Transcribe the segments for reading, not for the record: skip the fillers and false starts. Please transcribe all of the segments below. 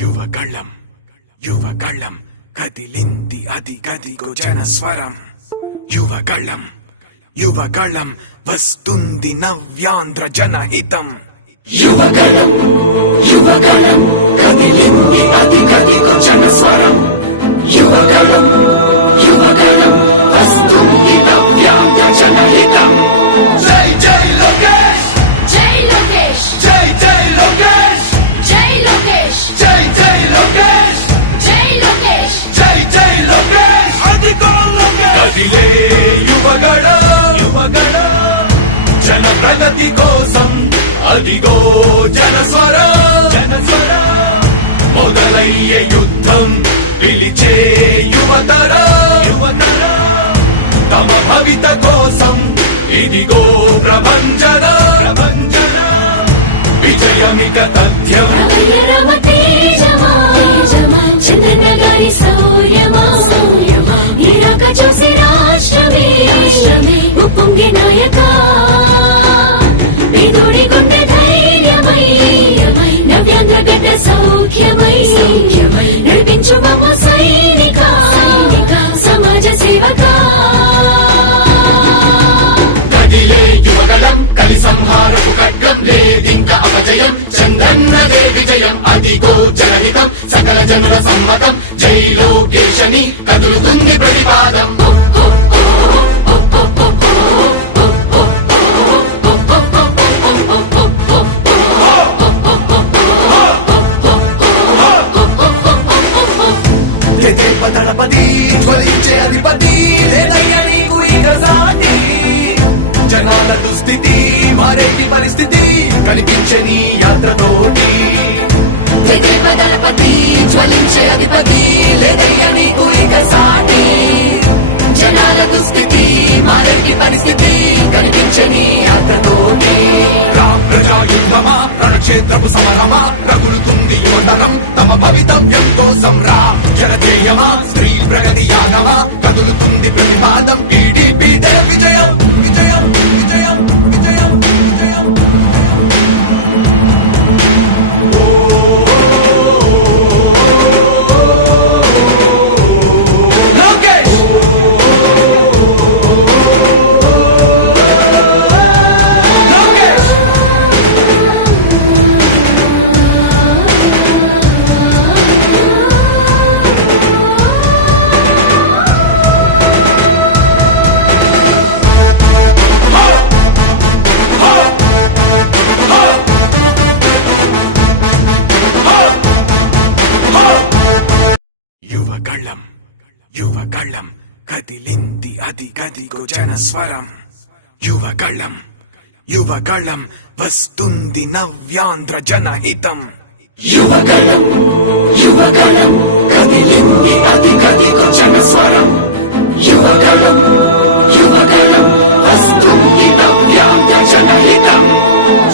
యువగళం యువగళం కదిలింది అది గదిగో జనస్వరం. యువగళం యువగళం వస్తుంది నవ్యాంధ్ర జనహితం. యువగళం యువగళం కదిలింది అది గదిగో జనస్వరం. యువగళం యువగళం వస్తుంది నవ్యాంధ్ర జనహితం. జై జై లోకేష్ జై లోకేష్ జై జై లోకేష్ జై లోకేష్ జై జై లోకేష్ జై లోకేష్ జై జై లోకేష్ అదిగో లోకేష్. కదిలే యువగళం యువగళం జన ప్రగతి కోసం అదిగో జనస్వరం జనస్వరం. మొదలయ్యే యుద్ధం పిలిచే యువతరం యువతరం. తమ భవిత కోసం ఇదిగో ప్రభంజన ప్రభంజన. విజయమిక తథ్యం రమ తేజమా చంద్రన గారి సౌర్యమా ఈరాక చూసి రాష్ట్రమే ఉప్పొంగే నాయక పేదోడి గుండె ధైర్యమై నవ్యాంధ్ర గడ్డ సౌఖ్యమై నడిపించు మమ సైనిక సమాజ సేవక. కదిలే యువగళం కలి సంహారపు ఖడ్గం లేదింక అపజయం. చంద్రన్నదే విజయం అదిగో జనహితం సకల జనుల సమ్మతం. జై లోకేశని కదులుతుంది ప్రతిపాదం. దళపతి జ్వలించే అధిపతి లేదయ్యా నీకు ఇక సాటి. జనాల దుస్థితి మారేటి పరిస్థితి కనిపించే నీ యాత్రతోటి. దళపతి జ్వలించే అధిపతి లేదయ్యా నీకు ఇక సాటి. జనాల దుస్థితి మారేటి పరిస్థితి కనిపించే నీ యాత్రతోటి. ప్రజాయుద్ధమా రణక్షేత్రపు సమరమా రగులుతుంది యువతరం తమ భవితవ్యం కోసం. రా జనజేయమా స్త్రీ ప్రగతి యాగమా కదులుతుంది ప్రతిపాదం. టీడీపీ విజయం విజయం విజయం విజయం విజయం. లోకేష్ యువగళం యువగళం కదిలింది అది గదిగో జనస్వరం. యువగళం యువగళం వస్తుంది నవ్యాంధ్ర జనహితం. యువగళం యువగళం కదిలింది అది గదిగో జనస్వరం. యువగళం యువగళం వస్తుంది నవ్యాంధ్ర జనహితం.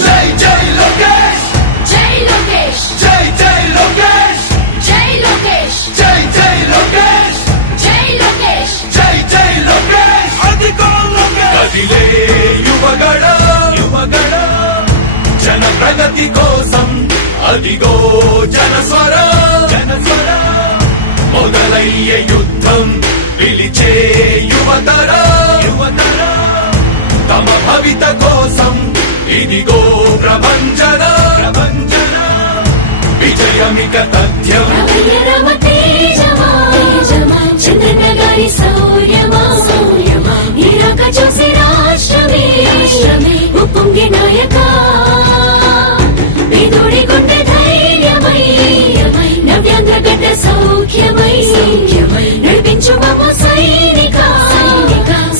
జై జై లోకేష్ జై లోకేష్ జై జై లోకేష్ జై లోకేష్ జై జై లోకేష్ జై లోకేష్ జై జై లోకేష్ అదిగో లోకేష్. కదిలే యువగళం యువగళం జన ప్రగతి కోసం అదిగో జనస్వరం జనస్వరం. మొదలయ్యే యుద్ధం పిలిచే యువతరం యువతరం. తమ భవిత కోసం ఇదిగో ప్రభంజన ప్రభంజన. విజయమిక తథ్యం రమ తేజమా చంద్రన గారి సౌర్యమా ఈరాక చూసి రాష్ట్రమే ఉప్పొంగే నాయక పేదోడి గుండె ధైర్యమై నవ్యాంధ్ర గడ్డ సౌఖ్యమై నడిపించు మమ సైనిక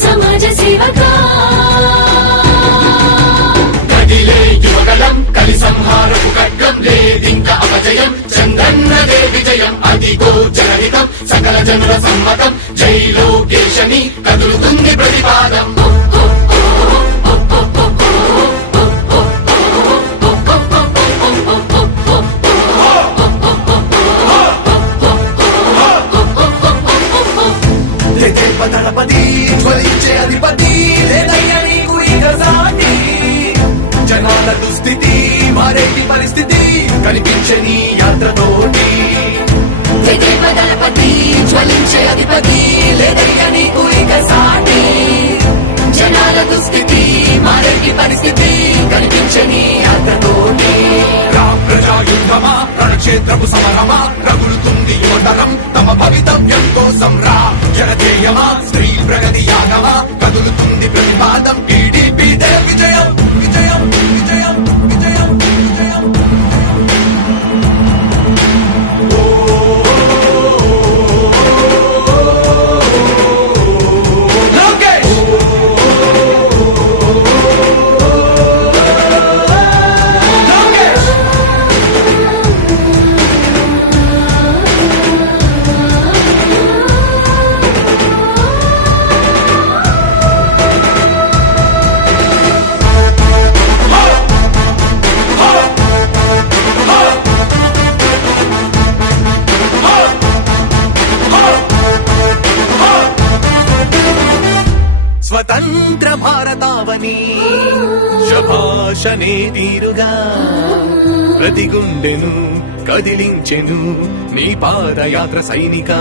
సమాజ సేవక. కదిలే యువగళం కలి సంహారపు ఖడ్గం లేదింక అపజయం. చంద్రన్నదే విజయం అదిగో జనహితం సకల జనుల సమ్మతం. జై లోకేశని కదులుతుంది ప్రతిపాదం. దళపతి జ్వలించే అధిపతి లేదయ్యా నీకు ఇక సాటి. జనాల దుస్థితి మారేటి పరిస్థితి కనిపించని యాత్రతోటి. దళపతి లేదయ్యా నీకు ఇక సాటి జనాల దుస్థితి మారేటి పరిస్థితి కనిపించని అతతోటి ప్రజా యుద్ధమా రణక్షేత్రపు సమరమా రగులుతుంది యువతరం తమ భవితవ్యం కోసం రా జనజేయమా స్త్రీ ప్రగతి యాగమా కదులుతుంది ప్రతిపాదం టీడీపీ దే విజయం విజయం విజయం విజయం విజయం స్వతంత్ర భారతావని శభాషనే తీరుగా ప్రతి గుండెను కదిలించెను నీ పాదయాత్ర సైనిక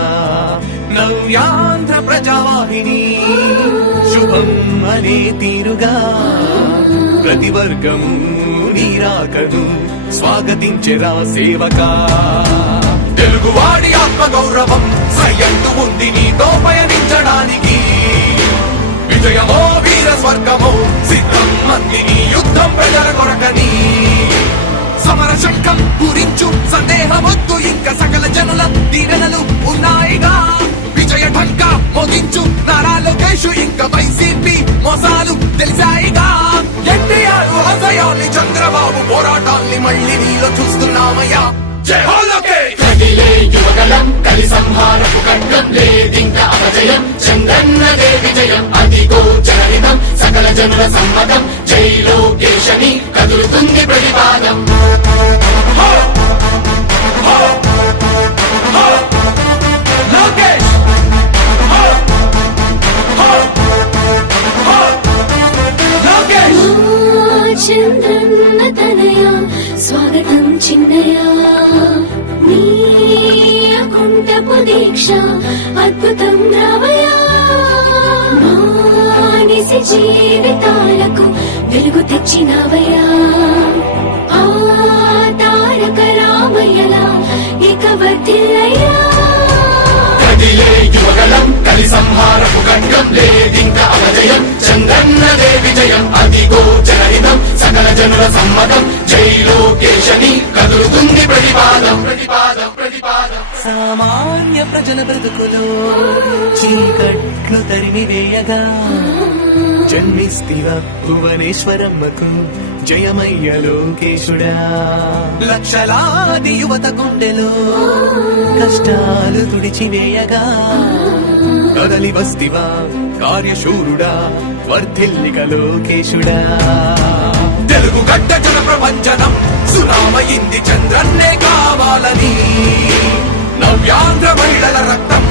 నవ్యాంధ్ర ప్రజావాహిని శుభం అనే తీరుగా ప్రతి వర్గము నీరాకను స్వాగతించెరా సేవకా తెలుగువాడి ఆత్మగౌరవం సయ్యంటూ ఉంది నీతో పయనించడానికి విజయమో వీర స్వర్గమో సిద్ధం మందిని యుద్ధం ప్రజల కొరకని సమర శంఖం పూరించు సందేహమొద్దు ఇంకా సకల జనుల దీవెనలు ఉన్నాయిగా విజయ ఢంకా మోగించు నారా లోకేష్ ఇంకా వైసీపీ మోసాలు తెలిసాయిగా ఎన్టీఆర్ ఆశయాల్ని చంద్రబాబు పోరాటాల్ని మళ్ళీ నీలో చూస్తున్నామయ్యా జై హో లోకేష్ కదిలే యువగలం కలి సంహారపు ఖడ్గం లేదింకా అపజయం చంద్రన్నదే విజయం అదిగో జనహితం సకల జనుల సమ్మతం జై లోకేశని కదులుతుంది ప్రతిపాదం లోకేష్ లోకేష్ చంద్రన్న తనయ స్వాగతం చిన్నయ నీ అకుంఠపు దీక్ష అద్భుతం రావయా మానిసి జీవితాలకు వెలుగు తెచ్చినవయా ఆ తారక రామయ్యలా ఇక వర్ధిల్లయ్యా కదిలే యువగలం కలి సంహారపు ఖడ్గం లేదింకా అపజయం చంద్రన్నదే విజయం అదిగో జనహితం సకల జనుల సమ్మతం జై లోకేశని కదులుతుంది ప్రతిపాదం ప్రతిపాదం ప్రతిపాదం సామాన్య ప్రజల బ్రతుకులో చీకట్లు తరిమి వేయగా జన్మిస్తివ భువనేశ్వరమ్మకు జయమయ్య లోకేశుడా లక్షలాది యువత గుండెలో కష్టాలు తుడిచివేయగా కదలి వస్తివా కార్యశూరుడా వర్ధిల్లిక లోకేశుడా తెలుగు గడ్డ జన ప్రపంచనం సునామయింది చంద్రన్నే కావాలని నవ్యాంధ్ర మహిళల రక్తం